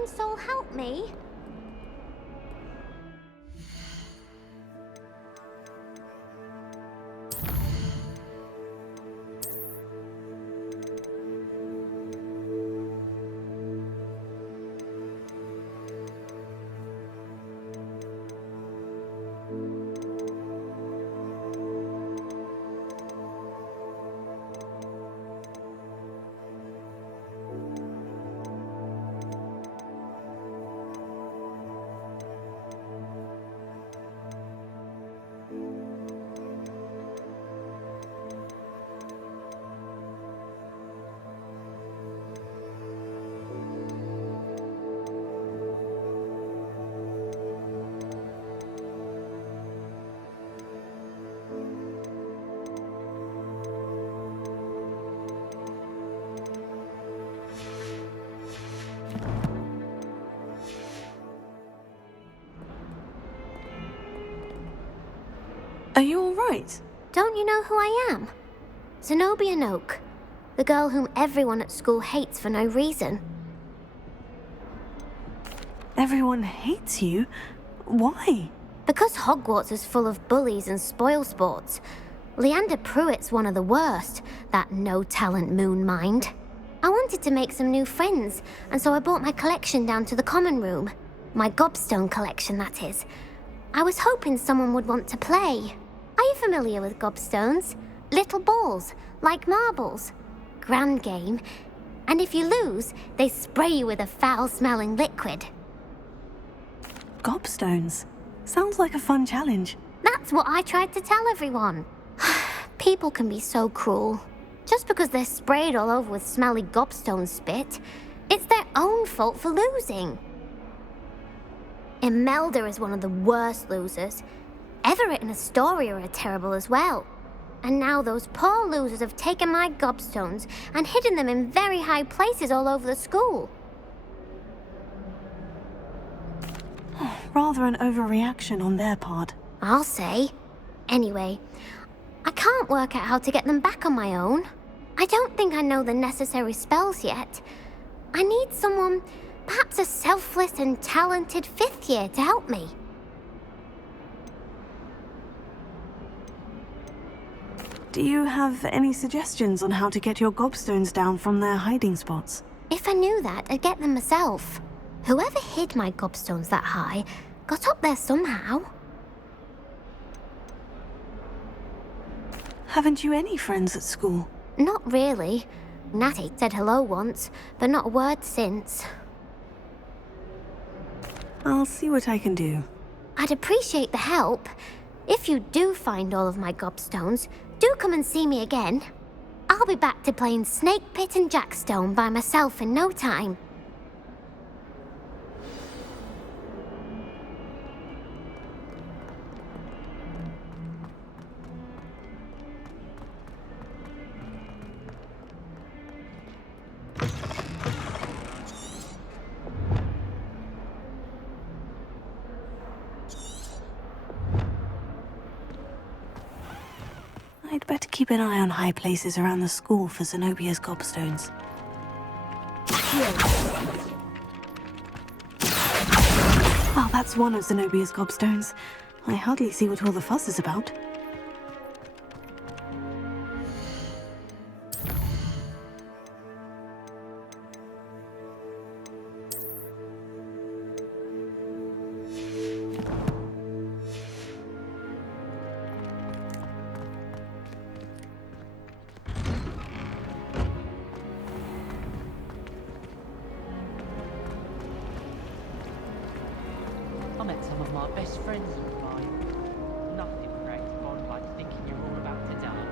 kind soul help me? Are you all right? Don't you know who I am? Zenobia Noak, the girl whom everyone at school hates for no reason. Everyone hates you? Why? Because Hogwarts is full of bullies and spoilsports. Leander Pruitt's one of the worst, that no-talent moon mind. I wanted to make some new friends, and so I brought my collection down to the common room. My gobstone collection, that is. I was hoping someone would want to play. Are you familiar with gobstones? Little balls, like marbles. Grand game. And if you lose, they spray you with a foul-smelling liquid. Gobstones? Sounds like a fun challenge. That's what I tried to tell everyone. People can be so cruel. Just because they're sprayed all over with smelly gobstone spit, it's their own fault for losing. Imelda is one of the worst losers. Everett and Astoria are terrible as well. And now those poor losers have taken my gobstones and hidden them in very high places all over the school. Rather an overreaction on their part. I'll say. Anyway, I can't work out how to get them back on my own. I don't think I know the necessary spells yet. I need someone, perhaps a selfless and talented fifth year to help me. Do you have any suggestions on how to get your gobstones down from their hiding spots? If I knew that, I'd get them myself. Whoever hid my gobstones that high got up there somehow. Haven't you any friends at school? Not really. Natty said hello once, but not a word since. I'll see what I can do. I'd appreciate the help. If you do find all of my gobstones, do come and see me again. I'll be back to playing Snake Pit and Jackstone by myself in no time. I'd better keep an eye on high places around the school for Zenobia's gobstones. Well, that's one of Zenobia's gobstones. I hardly see what all the fuss is about. I met some of my best friends online. Nothing breaks bond like thinking you're all about to die.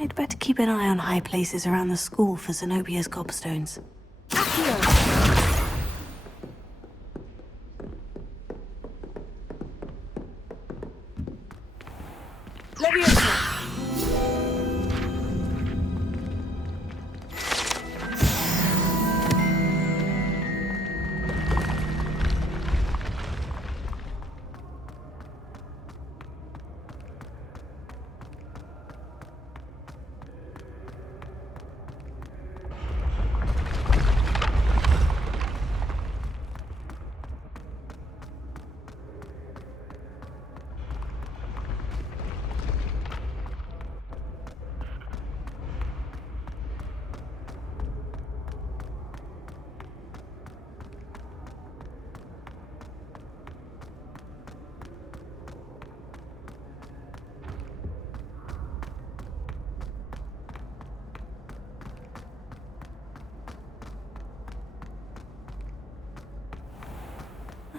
I'd better keep an eye on high places around the school for Zenobia's gobstones.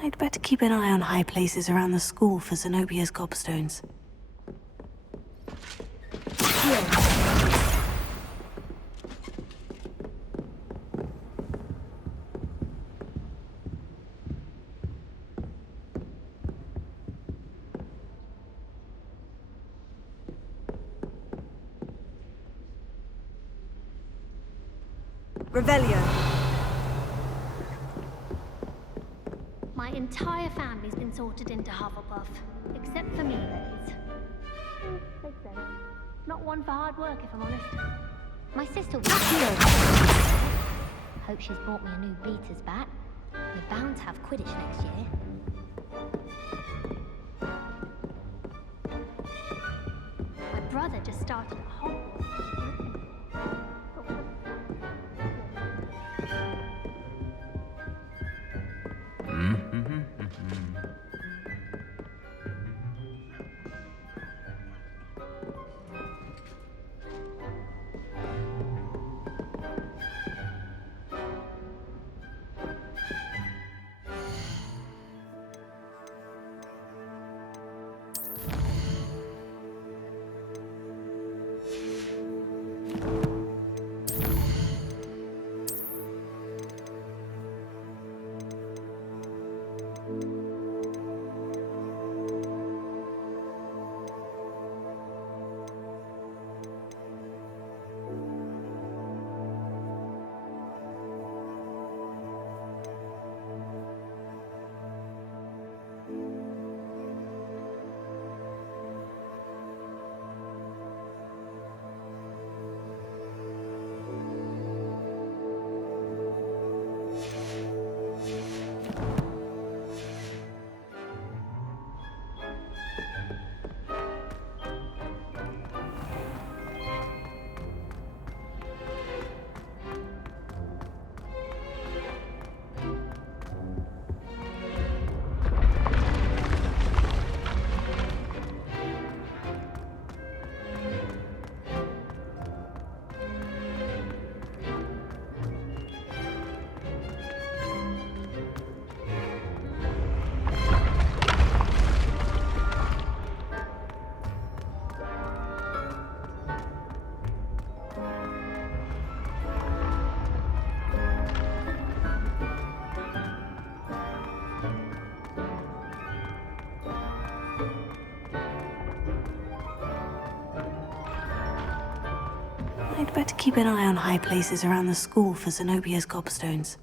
I'd better keep an eye on high places around the school for Zenobia's gobstones. Revelio. My entire family's been sorted into Hufflepuff, except for me, that is. Makes sense. Not one for hard work, if I'm honest. My sister was here. Hope she's bought me a new beater's bat. We're bound to have Quidditch next year. My brother just started at Hogwarts. I'd better keep an eye on high places around the school for Zenobia's gobstones.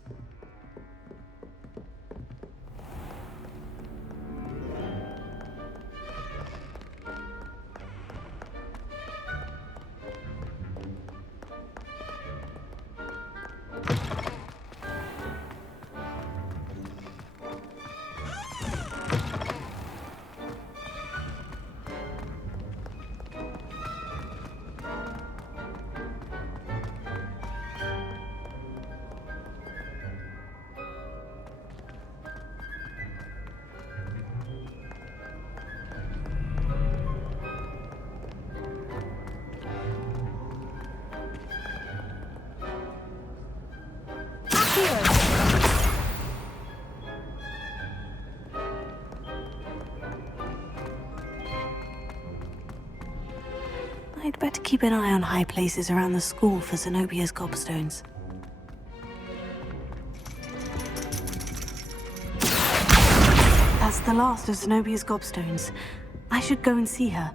I'd better keep an eye on high places around the school for Zenobia's gobstones. That's the last of Zenobia's gobstones. I should go and see her.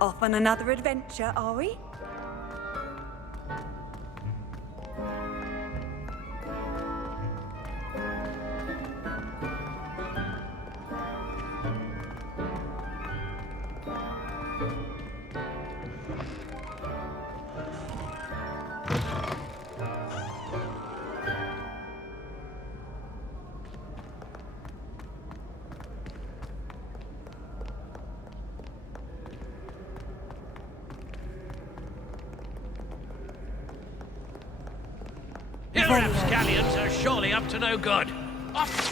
Off on another adventure, are we? Your rapscallions are surely up to no good. Off!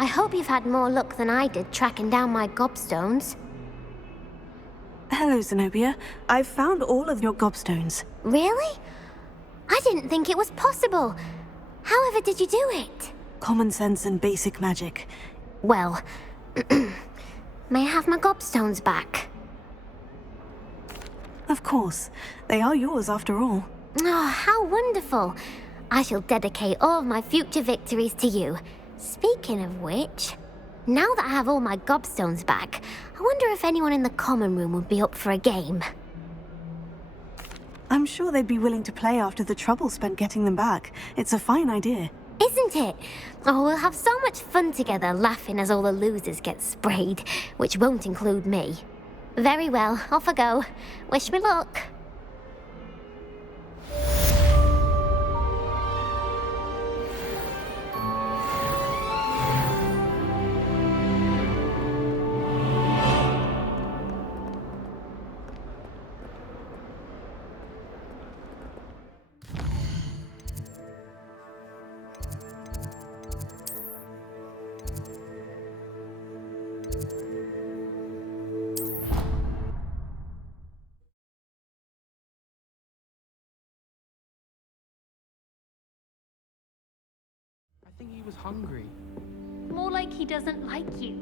I hope you've had more luck than I did tracking down my gobstones. Hello, Zenobia. I've found all of your gobstones. Really? I didn't think it was possible. However did you do it? Common sense and basic magic. Well, may I have my gobstones back? Of course. They are yours after all. Oh, how wonderful. I shall dedicate all of my future victories to you. Speaking of which, now that I have all my gobstones back, I wonder if anyone in the common room would be up for a game. I'm sure they'd be willing to play after the trouble spent getting them back. It's a fine idea. Isn't it? Oh, we'll have so much fun together laughing as all the losers get sprayed, which won't include me. Very well, off I go. Wish me luck. I think he was hungry. More like he doesn't like you.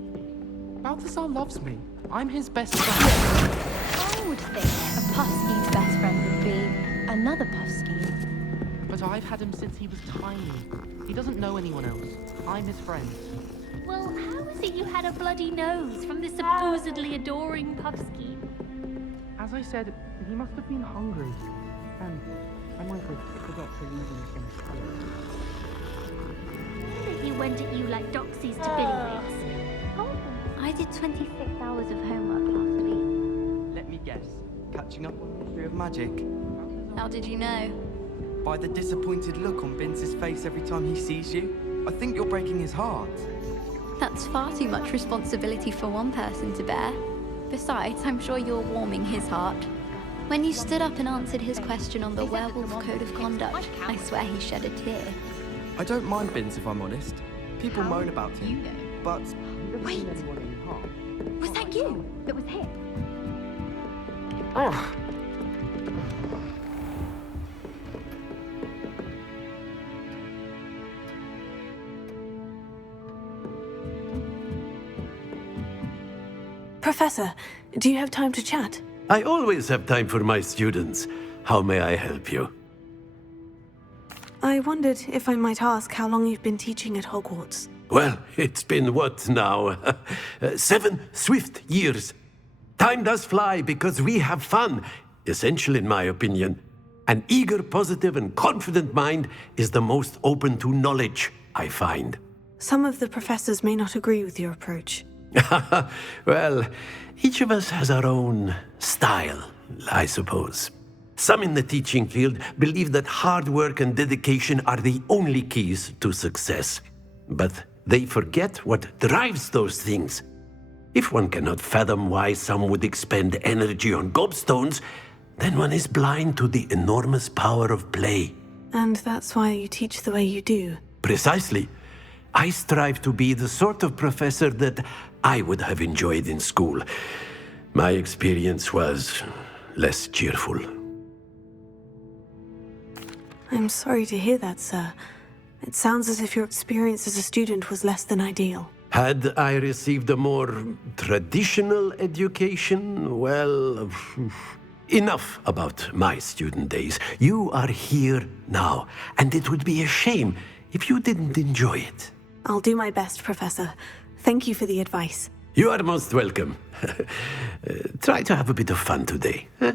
Balthazar loves me. I'm his best friend. I would think a Puffskein's best friend would be another Puffskein. But I've had him since he was tiny. He doesn't know anyone else. I'm his friend. Well, how is it you had a bloody nose from this supposedly adoring Puffskein? As I said, he must have been hungry. And I might have forgot to leave him some food. He went at you like doxies to billywhigs. Oh, I did 26 hours of homework last week. Let me guess. Catching up on the history of magic? How did you know? By the disappointed look on Vince's face every time he sees you. I think you're breaking his heart. That's far too much responsibility for one person to bear. Besides, I'm sure you're warming his heart. When you stood up and answered his question on the werewolf code of conduct, I swear he shed a tear. I don't mind Vince if I'm honest. People moan about him, but... Wait! Was that you that was hit? Oh. Professor, do you have time to chat? I always have time for my students. How may I help you? I wondered if I might ask how long you've been teaching at Hogwarts. Well, it's been what now? 7 swift years. Time does fly because we have fun, essential in my opinion. An eager, positive, and confident mind is the most open to knowledge, I find. Some of the professors may not agree with your approach. Well, each of us has our own style, I suppose. Some in the teaching field believe that hard work and dedication are the only keys to success. But they forget what drives those things. If one cannot fathom why some would expend energy on gobstones, then one is blind to the enormous power of play. And that's why you teach the way you do. Precisely. I strive to be the sort of professor that I would have enjoyed in school. My experience was less cheerful. I'm sorry to hear that, sir. It sounds as if your experience as a student was less than ideal. Had I received a more traditional education, well, enough about my student days. You are here now, and it would be a shame if you didn't enjoy it. I'll do my best, Professor. Thank you for the advice. You are most welcome. Try to have a bit of fun today. Huh?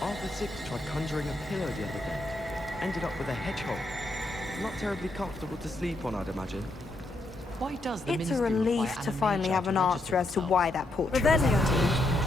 Arthur Six tried conjuring a pillow the other day. Ended up with a hedgehog. Not terribly comfortable to sleep on, I'd imagine. Why does the It's a Ministry relief require to finally animator have an to answer register as to themselves? why that portrait Revelio. was tattooed.